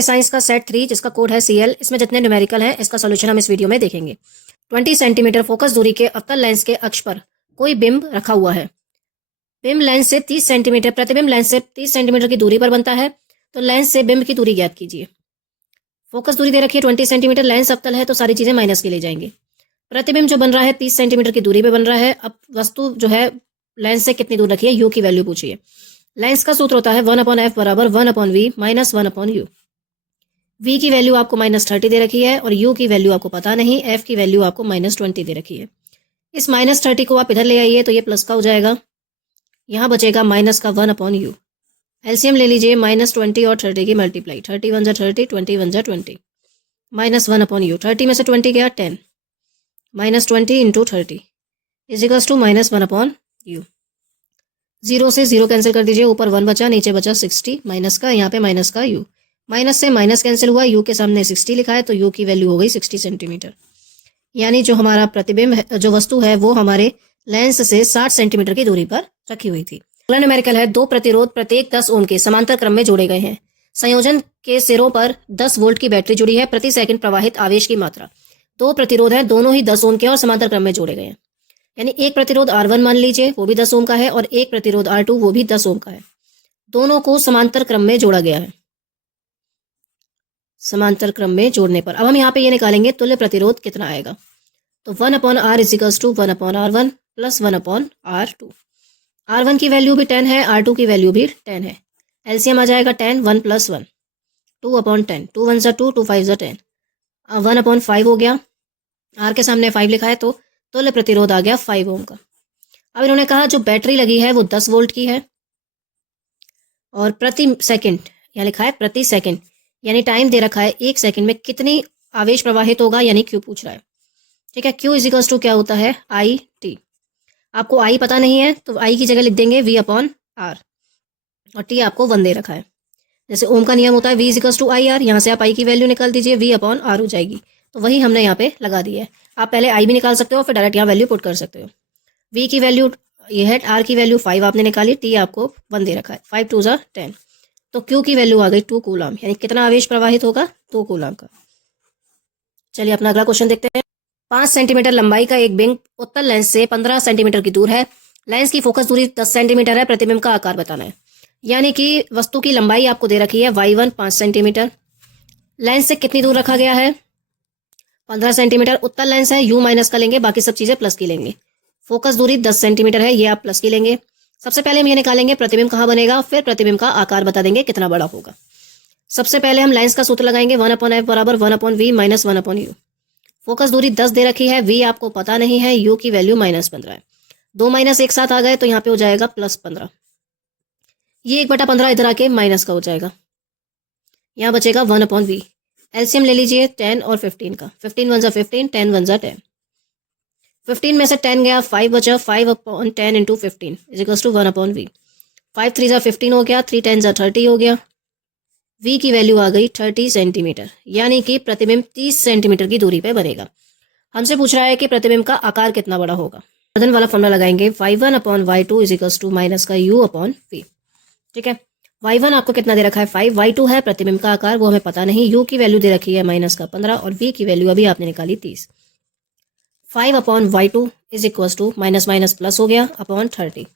Science का set 3 जिसका code है CL। इसमें जितने न्यूमेरिकल हैं इसका सोल्यूशन हम इस वीडियो में देखेंगे। 20 सेंटीमीटर फोकस दूरी के अवतल लेंस के अक्ष पर कोई बिंब रखा हुआ है। बिंब लेंस से 30 सेंटीमीटर प्रतिबिंब लेंस से 30 सेंटीमीटर की दूरी पर बनता है, तो लेंस से बिंब की दूरी ज्ञात कीजिए। फोकस दूरी दे रखी है 20 सेंटीमीटर, लेंस अवतल है तो सारी चीजें माइनस की ले जाएंगी। प्रतिबिंब जो बन रहा है 30 सेंटीमीटर की दूरी पे बन रहा है। अब वस्तु जो है लेंस से कितनी दूर रखी है, यू की वैल्यू पूछिए। लेंस का सूत्र होता है 1/f बराबर 1/v माइनस 1/u। v की वैल्यू आपको -30 दे रखी है और u की वैल्यू आपको पता नहीं, f की वैल्यू आपको -20 दे रखी है। इस -30 को आप इधर ले आइए तो ये प्लस का हो जाएगा, यहाँ बचेगा माइनस का 1/u। एलसीएम ले लीजिए, -20 और 30 की मल्टीप्लाई, 30 1 30, 20 1 20, माइनस 1/u। 30 में से 20 गया 10, -20 इंटू 30 इजिकल्स टू -1/u। 0 से 0 कैंसिल कर दीजिए, ऊपर 1 बचा, नीचे बचा 60, माइनस का, यहाँ पे माइनस का u। माइनस से माइनस कैंसिल हुआ, u के सामने 60 लिखा है तो u की वैल्यू हो गई 60 सेंटीमीटर। यानी जो हमारा प्रतिबिंब है, जो वस्तु है वो हमारे लेंस से 60 सेंटीमीटर की दूरी पर रखी हुई थी। अगला न्यूमेरिकल है, दो प्रतिरोध प्रत्येक 10 ओम के समांतर क्रम में जोड़े गए हैं। संयोजन के सिरों पर 10 वोल्ट की बैटरी जुड़ी है। प्रति सेकंड प्रवाहित आवेश की मात्रा। दो प्रतिरोध है, दोनों ही 10 ओम के और समांतर क्रम में जोड़े गए हैं। यानी एक प्रतिरोध R1 मान लीजिए, वो भी 10 ओम का है, और एक प्रतिरोध R2 वो भी 10 ओम का है। दोनों को समांतर क्रम में जोड़ा गया है। समांतर क्रम में जोड़ने पर अब हम यहाँ पे ये निकालेंगे तुल्य प्रतिरोध कितना आएगा। तो 1/R equals to 1/R1 plus 1/R2। R1 की वैल्यू भी 10 है, R2 की वैल्यू भी 10 है। एलसीएम आ जाएगा 10, 1 + 1, 2/10, 2 1 2, 2 5 10, 1/5 हो गया। R के सामने 5 लिखा है तो तुल्य प्रतिरोध आ गया 5 ओम का। अब इन्होंने कहा जो बैटरी लगी है वो 10 वोल्ट की है और प्रति सेकंड, यहाँ लिखा है प्रति सेकंड, यानी टाइम दे रखा है 1 सेकंड में कितनी आवेश प्रवाहित होगा, यानी Q पूछ रहा है। ठीक है, Q इजिकल्स टू क्या होता है, IT। आपको I पता नहीं है तो I की जगह लिख देंगे V/R और T आपको 1 दे रखा है। जैसे ओम का नियम होता है V इजिकल्स टू IR, यहाँ से आप I की वैल्यू निकाल दीजिए, V/R हो जाएगी। तो वही हमने यहाँ पे लगा दी है। आप पहले I भी निकाल सकते हो फिर डायरेक्ट यहाँ वैल्यू पुट कर सकते हो। V की वैल्यू ये है, R की वैल्यू 5 आपने निकाली, T आपको 1 दे रखा है, 5 2 10। तो Q की वैल्यू आ गई 2 कूलम, यानी कितना आवेश प्रवाहित होगा, 2 कूलम का। चलिए अपना अगला क्वेश्चन देखते हैं। 5 सेंटीमीटर लंबाई का एक बिंब उत्तल लेंस से 15 सेंटीमीटर की दूर है। लेंस की फोकस दूरी 10 सेंटीमीटर है। प्रतिबिंब का आकार बताना है। यानी कि वस्तु की लंबाई आपको दे रखी है y1 5 सेंटीमीटर। लेंस से कितनी दूर रखा गया है, 15 सेंटीमीटर। उत्तल लेंस है, u माइनस का लेंगे, बाकी सब चीजें प्लस की लेंगे। फोकस दूरी 10 सेंटीमीटर है, ये आप प्लस की लेंगे। सबसे पहले हम ये निकालेंगे प्रतिबिंब कहाँ बनेगा, फिर प्रतिबिंब का आकार बता देंगे कितना बड़ा होगा। सबसे पहले हम लेंस का सूत्र लगाएंगे, 1/f बराबर 1/v माइनस 1/u। फोकस दूरी 10 दे रखी है, v आपको पता नहीं है, u की वैल्यू -15 है। 2 माइनस एक साथ आ गए तो यहाँ पे हो जाएगा +15। ये 1/15 इधर आके माइनस का हो जाएगा, यहाँ बचेगा 1/v। एलसीएम ले लीजिए 10 और 15 का, 15 1 15, 10 1 10। 15 में से 10 गया, 5 बचा, 5/10 इंटू 15 इजिकल्स टू 1/v। 5 3 15 हो गया, 3 10 30 हो गया। v की वैल्यू आ गई 30 सेंटीमीटर, यानी कि प्रतिबिंब 30 सेंटीमीटर की दूरी पे बनेगा। हमसे पूछ रहा है कि प्रतिबिंब का आकार कितना बड़ा होगा। वर्धन वाला फॉर्मूला लगाएंगे, y1/y2 इजिकल्स टू माइनस का u/v। ठीक है, y1 आपको कितना दे रखा है 5, y2 है प्रतिबिंब का आकार, वो हमें पता नहीं, u की वैल्यू दे रखी है -15 और v की वैल्यू अभी आपने निकाली 30। 5/y2 is equals to minus minus plus हो गया अपॉन 30।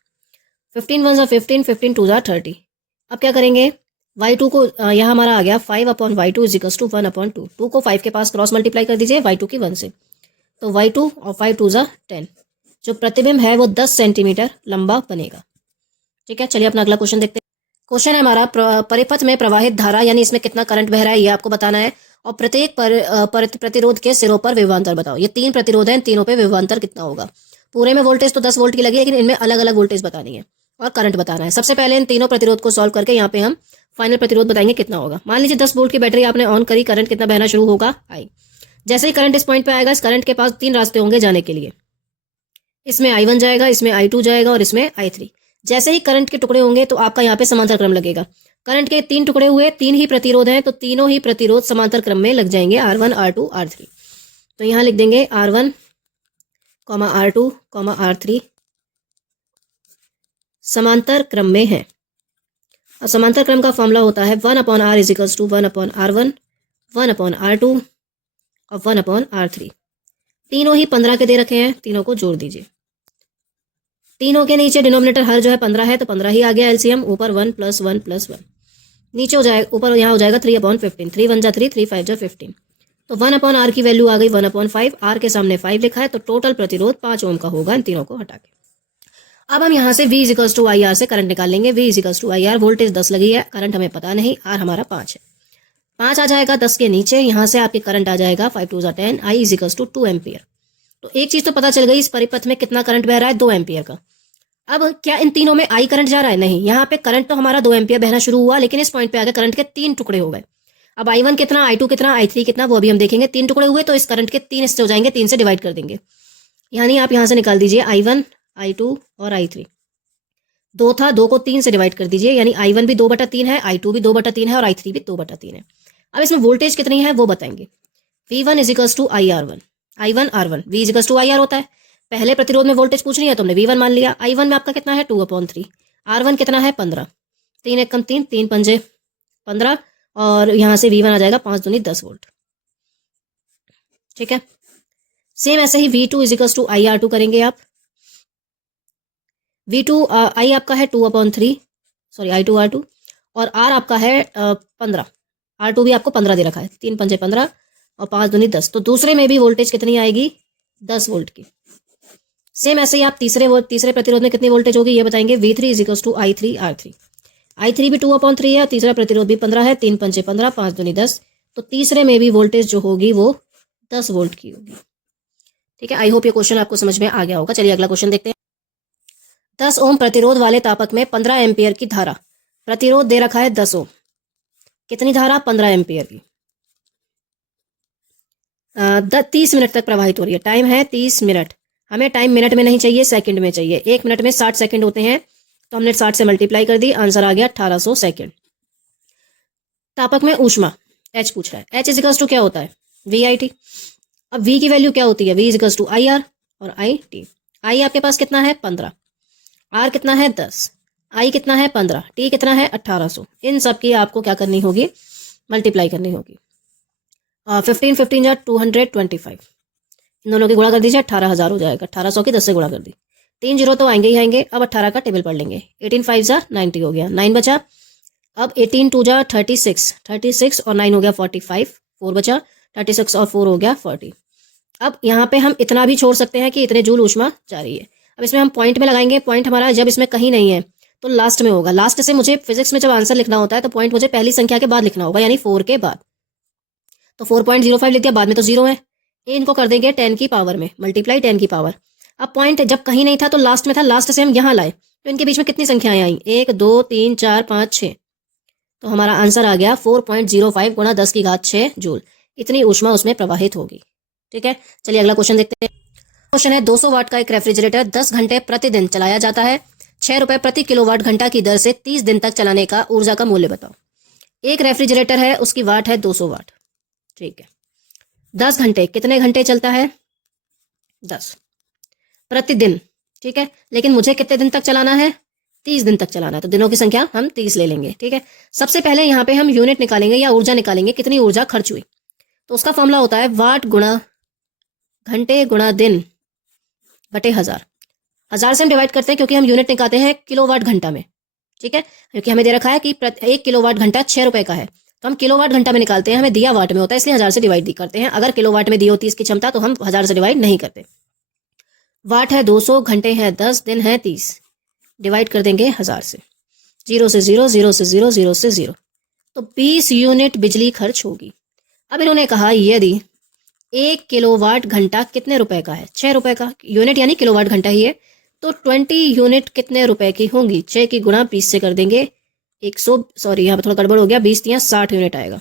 15 1 15, 15 2 30। अब क्या करेंगे, y2 को यहाँ हमारा आ गया 5/y2 इज इक्वल्स टू 1/2। 2 को 5 के पास क्रॉस मल्टीप्लाई कर दीजिए y2 की 1 से, तो y2 और 5 2 10। जो प्रतिबिंब है वो 10 सेंटीमीटर लंबा बनेगा। ठीक है, चलिए अपना अगला क्वेश्चन देखते हैं। क्वेश्चन है हमारा, परिपथ में प्रवाहित धारा, यानी इसमें कितना करंट बह रहा है ये आपको बताना है, और प्रत्येक प्रतिरोध के सिरों पर विभवांतर बताओ। ये 3 प्रतिरोध हैं, तीनों पे विभवांतर कितना होगा। पूरे में वोल्टेज तो 10 वोल्ट की लगी है, लेकिन इनमें अलग अलग वोल्टेज बतानी है और करंट बताना है। सबसे पहले इन तीनों प्रतिरोध को सॉल्व करके यहाँ पे हम फाइनल प्रतिरोध बताएंगे कितना होगा। मान लीजिए 10 वोल्ट की बैटरी आपने ऑन करी, करंट कितना बहना शुरू होगा, I। जैसे ही करंट इस पॉइंट पे आएगा, इस करंट के पास 3 रास्ते होंगे जाने के लिए। इसमें I1 जाएगा, इसमें I2 जाएगा और इसमें I3। जैसे ही करंट के टुकड़े होंगे तो आपका यहाँ पे समांतर क्रम लगेगा। करंट के 3 टुकड़े हुए, 3 ही प्रतिरोध हैं, तो तीनों ही प्रतिरोध समांतर क्रम में लग जाएंगे, R1 R2 R3। तो यहाँ लिख देंगे R1, R2, R3 समांतर क्रम में है। अब समांतर क्रम का फॉर्मूला होता है 1/r equals to 1/r1, 1/r2 और 1/r3। तीनों ही 15 के दे रखे हैं, तीनों को जोड़ दीजिए। तीनों के नीचे डिनोमिनेटर हर जो है 15 है, तो 15 ही आ गया एलसीएम। ऊपर 1 + 1 + 1, नीचे हो जाएगा, ऊपर यहाँ हो जाएगा 3/15। 3 × 1 = 3, 3 × 5 = 15। तो 1/r की वैल्यू आ गई 1/5। आर के सामने 5 लिखा है, तो टोटल प्रतिरोध 5 ओम का होगा इन तीनों को हटा के। अब हम यहाँ से V = IR से करंट निकाल लेंगे। V = IR, वोल्टेज 10 लगी है, करंट हमें पता नहीं, आर हमारा 5 है। 5 आ जाएगा 10 के नीचे, यहाँ से आपके करंट आ जाएगा 5 × 2 = 10, I = 2 एम्पियर। तो एक चीज तो पता चल गई, इस परिपथ में कितना करंट बह रहा है, 2 एम्पियर का। अब क्या इन तीनों में आई करंट जा रहा है? नहीं, यहाँ पे करंट तो हमारा 2 एम्पियर बहना शुरू हुआ, लेकिन इस पॉइंट पे आगे करंट के 3 टुकड़े हो गए। अब I1 कितना, I2 कितना, I3 कितना, वो अभी हम देखेंगे। 3 टुकड़े हुए तो इस करंट के 3 हिस्से हो जाएंगे, 3 से डिवाइड कर देंगे। यानी आप यहाँ से निकाल दीजिए I1, I2 और I3। 2 था, 2 को 3 से डिवाइड कर दीजिए, यानी I1 भी 2/3 है, I2 भी 2/3 है और I3 भी 2/3 है। अब इसमें वोल्टेज कितनी है वो बताएंगे। V1 = IR1, I1 R1, V = IR होता है। पहले प्रतिरोध में वोल्टेज पूछ रही है तो हमने V1 मान लिया। I1 में आपका कितना है, 2/3। R1 कितना है, 15। 3 × 1 = 3, 3 × 5 = 15, और यहाँ से V1 आ जाएगा 5 × 2 = 10 वोल्ट। ठीक है। सेम ऐसे ही V2 = IR2 करेंगे आप। V2 I आपका है 2/3, सॉरी I2 R2, और R आपका है 15। R2 भी आपको 15 दे रखा है, 3 × 5 = 15 और 5 × 2 = 10। तो दूसरे में भी वोल्टेज कितनी आएगी, 10 वोल्ट की। सेम ऐसे ही आप तीसरे प्रतिरोध में कितनी वोल्टेज होगी ये बताएंगे। V3 = I3 R3। I3 भी 2/3 है, तीसरा प्रतिरोध भी 15 है, 3 × 5 = 15, 5 × 2 = 10। तो तीसरे में भी वोल्टेज जो होगी वो 10 वोल्ट की होगी। ठीक है, आई होप ये क्वेश्चन आपको समझ में आ गया होगा। चलिए अगला क्वेश्चन देखते हैं। 10 ओम प्रतिरोध वाले तापक में 15 एम्पियर की धारा, प्रतिरोध दे रखा है 10 ओम। कितनी धारा, 15 एम्पियर की 30 मिनट तक प्रवाहित हो रही है। टाइम है 30 मिनट। हमें टाइम मिनट में नहीं चाहिए, सेकंड में चाहिए। 1 मिनट में 60 सेकंड होते हैं, तो हमने 60 से मल्टीप्लाई कर दी, आंसर आ गया 1800 सेकंड। तापक में ऊष्मा H पूछ रहा है। H = क्या होता है, VIT। अब V की वैल्यू क्या होती है, V = IR और IT। I आपके पास कितना है, 15। R कितना है, 10। I कितना है, 15। T कितना है, 1800। इन सब की आपको क्या करनी होगी, मल्टीप्लाई करनी होगी। 15 15 = 225। इन दोनों की गुणा कर दीजिए, 18,000 हो जाएगा। 1800 की 10 से गुणा कर दी, 3 जीरो तो आएंगे ही आएंगे। अब 18 का टेबल पढ़ लेंगे। 18 5 = 90 हो गया, 9 बचा। अब 18 2 = 36, 36 और 9 हो गया 45, 4 बचा। 36 और 4 हो गया 40। अब यहाँ पे हम इतना भी छोड़ सकते हैं कि इतने जूल ऊष्मा जा रही है। अब इसमें हम पॉइंट में लगाएंगे। पॉइंट हमारा जब इसमें कहीं नहीं है तो लास्ट में होगा। लास्ट से मुझे फिजिक्स में जब आंसर लिखना होता है तो पॉइंट मुझे पहली संख्या के बाद लिखना होगा, यानी 4 के बाद। तो 4.05 लिख दिया, बाद में तो 0 है। इनको कर देंगे 10 की पावर में, मल्टीप्लाई 10 की पावर। अब पॉइंट जब कहीं नहीं था तो लास्ट में था, लास्ट से हम यहाँ लाए तो इनके बीच में कितनी संख्याएं आई, 1 2 3 4 5 6। तो हमारा आंसर आ गया 4.05 × 10⁶ जूल। इतनी ऊष्मा उसमें प्रवाहित होगी। ठीक है, चलिए अगला क्वेश्चन देखते हैं। क्वेश्चन है 200 वाट का एक रेफ्रिजरेटर 10 घंटे प्रतिदिन चलाया जाता है। 6 रुपए प्रति किलोवाट घंटा की दर से 30 दिन तक चलाने का ऊर्जा का मूल्य बताओ। एक रेफ्रिजरेटर है, उसकी वाट है 200 वाट। ठीक है, 10 घंटे, कितने घंटे चलता है, 10 प्रतिदिन। ठीक है, लेकिन मुझे कितने दिन तक चलाना है, 30 दिन तक चलाना है, तो दिनों की संख्या हम 30 ले लेंगे। ठीक है, सबसे पहले यहाँ पे हम यूनिट निकालेंगे या ऊर्जा निकालेंगे, कितनी ऊर्जा खर्च हुई। तो उसका फॉर्मूला होता है वाट गुणा घंटे गुणा दिन बटे 1000। 1000 से हम डिवाइड करते हैं क्योंकि हम यूनिट निकालते हैं किलोवाट घंटा में। ठीक है, क्योंकि हमें दे रखा है कि 1 किलोवाट घंटा 6 रुपए का है, तो हम किलोवाट घंटा में निकालते हैं। हमें दिया वाट में होता है, इसलिए 1000 से डिवाइड करते हैं। अगर किलोवाट में दी होती इसकी क्षमता तो हम 1000 से डिवाइड नहीं करते। वाट है 200, घंटे हैं 10, दिन है 30, डिवाइड कर देंगे 1000 से। 0 से 0, 0 से 0, 0 से 0, तो 20 यूनिट बिजली खर्च होगी। अब इन्होंने कहा यदि 1 किलोवाट घंटा कितने रुपए का है, 6 रुपए का। यूनिट यानी किलोवाट घंटा ही है, तो 20 यूनिट कितने रुपए की होंगी, 6 की गुणा 20 से कर देंगे 100, सॉरी यहाँ पे थोड़ा गड़बड़ हो गया, 20 दिया 60 यूनिट आएगा,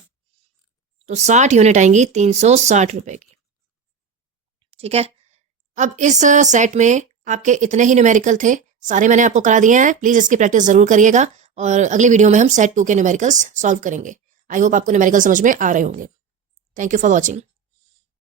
तो 60 यूनिट आएंगी 360 रुपए की। ठीक है, अब इस सेट में आपके इतने ही न्यूमेरिकल थे, सारे मैंने आपको करा दिए हैं। प्लीज इसकी प्रैक्टिस जरूर करिएगा, और अगली वीडियो में हम सेट 2 के न्यूमेरिकल्स सॉल्व करेंगे। आई होप आपको न्यूमेरिकल समझ में आ रहे होंगे। Thank you for watching.